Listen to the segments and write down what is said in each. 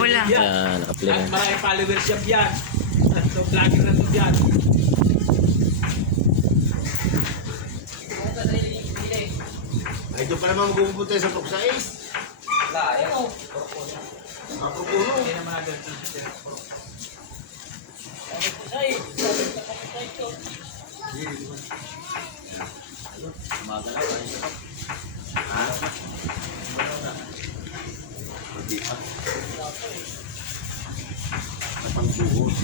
pala. Naka-play At na. marami followers siya yan. So, vlogger na to yan. Ay, doon pa naman magpupunta sa Tuksais. Wala, yan o. Mapupuno. Hindi naman agad siya. Hindi pa. Napangbuhos.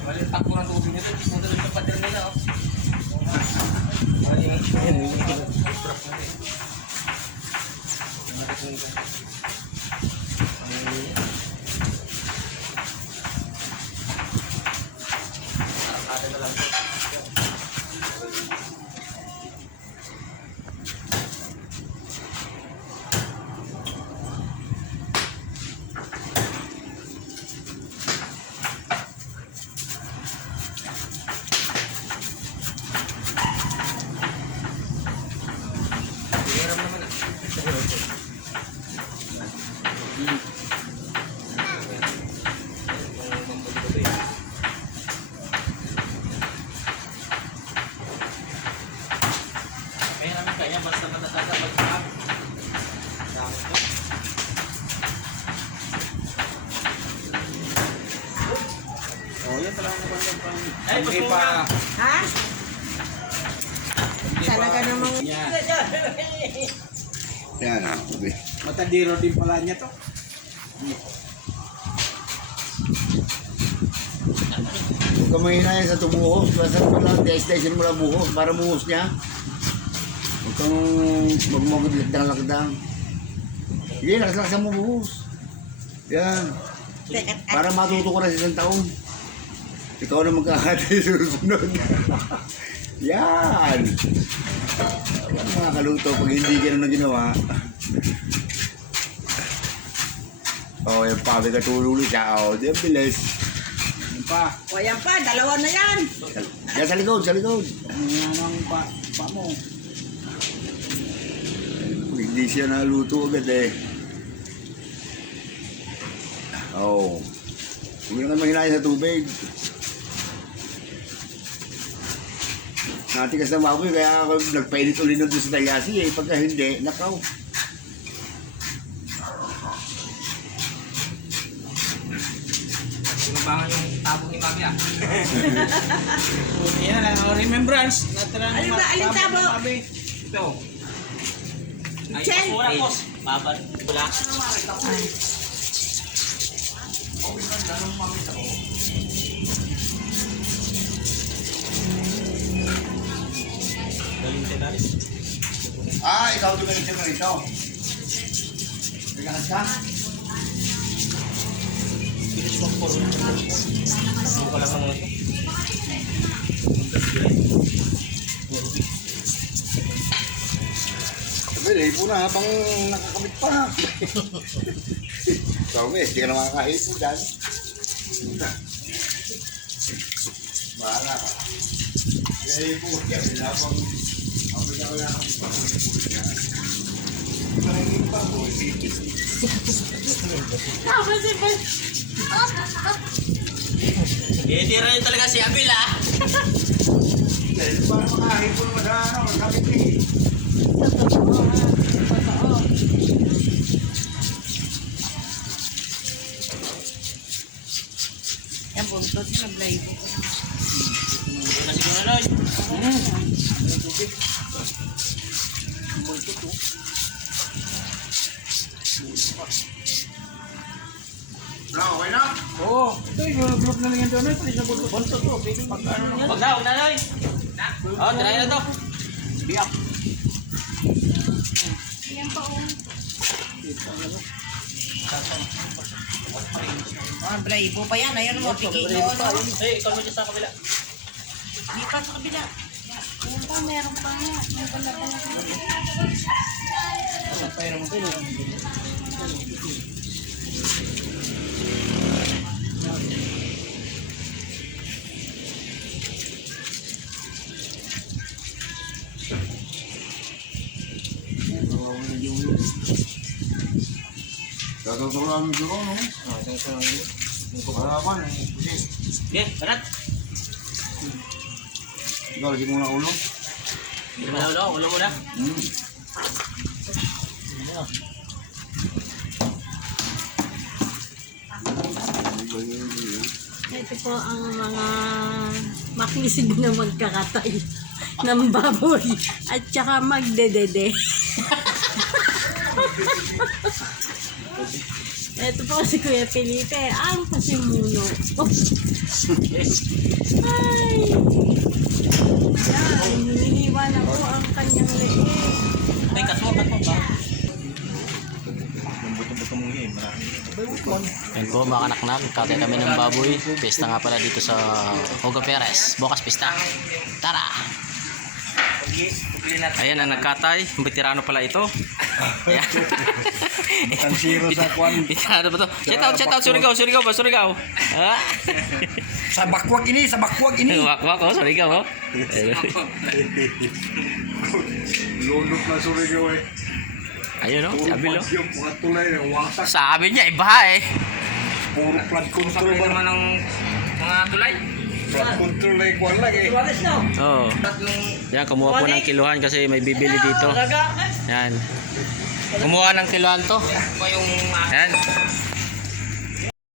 Mali, takbo ng tubig nito. Pumunta rin sa pader nila o. Kaya namin kaya basta matatagapag sa dami ko. Oh, yan talaga naman pang... Ay, gusto mo nga. Ha? Talaga namang... Yan. Yan, okay. Matandiro din pala niya to. Huwag ka mahinayan sa tumuhos. Basta mo lang, test-testin mo lang buhos para muhos niya. Huwag kang magmugod lakdang-lakdang. Sige, lakas-lakasan mo buhos. Yan. Para matuto ko na sa isang taon. Ikaw na magkakati susunod. Yan. Yan mga kaluto pag hindi ganun na ginawa. Oh, yung pabi ka tululi siya. Oh, di ang bilis. Yan pa. O yan pa, dalawa na yan. Yan sa likod, sa likod. Yan ang pa mo. Hindi siya naluto agad eh. Oh. Huwag naman mahinayin sa tubig. Natigas na baboy, kaya ako nagpainit ulit doon sa Tayasi eh. Pagka hindi, nakaw. Sinabangan yung tabong ni Mami ah. Yan ang remembrance. Natira Alin ba? Alin tabo? Ito. Ay, Chen. wala po. Babad. Wala. Galing tenaris. Ah, ikaw doon ka na rito. Nagkakas ka? Pilis mo po. Ano ka lang naman ito? Sabi, lipo na habang nakakabit pa. Ikaw nga, hindi ka na makakahipo dyan. Bahala ka. Kaya lipo ka, habang ako na nakakabit pa. Maraming pa po. Tira rin talaga si Abil ah. Dahil para makahipo naman sa ano, kapit eh. Yan, buntot na nablay ko. Ito na siguro Loy. No, okay na? Oo. Ito yung group na lang yung doon. Ito yung bunto to. Huwag na Loy. Oo, try na to. Biyak. Yan pa o. Ah, Bravo pa yan. Ayan mo, pigil mo. Eh, ikaw mo dyan sa kabila. Di pa sa kabila. Ayan pa, meron pa nga. May pala pala. Pera mo ito. Tatutulan mo siguro, no? Harapan, pusis. Okay, barat. Ikaw, lagi mo na ulo. Hindi mo na ulo muna. Ito po ang mga makisig na magkakatay ng baboy at saka magdedede. Ito po si Kuya Felipe, ang pasimuno. Ay! Yan, hinihiniwa na po ang kanyang leeg. Ay, kasmo ba? Yan po mga kanaknak, katay kami ng baboy. Pista nga pala dito sa Hugo Perez. Bukas pista. Tara! Ayan ang nagkatay. Veterano pala ito. Ayan. Ang zero sa kwan. Veterano ba ito? Shout out, Surigao ba? Surigao. Ha? Sa bakwag ini. Wak, oh, Surigao, oh. Lulot na Surigao eh. Ayun, oh, sabi, oh. Yung mga tulay na wasak. Sabi niya, iba eh. Puro flood control ba? naman ng mga tulay. Flood control na yung kwan lang eh. Oo. Yan, kumuha po ng kiluhan kasi may bibili dito. Yan. Kumuha ng kiluhan to. Yan.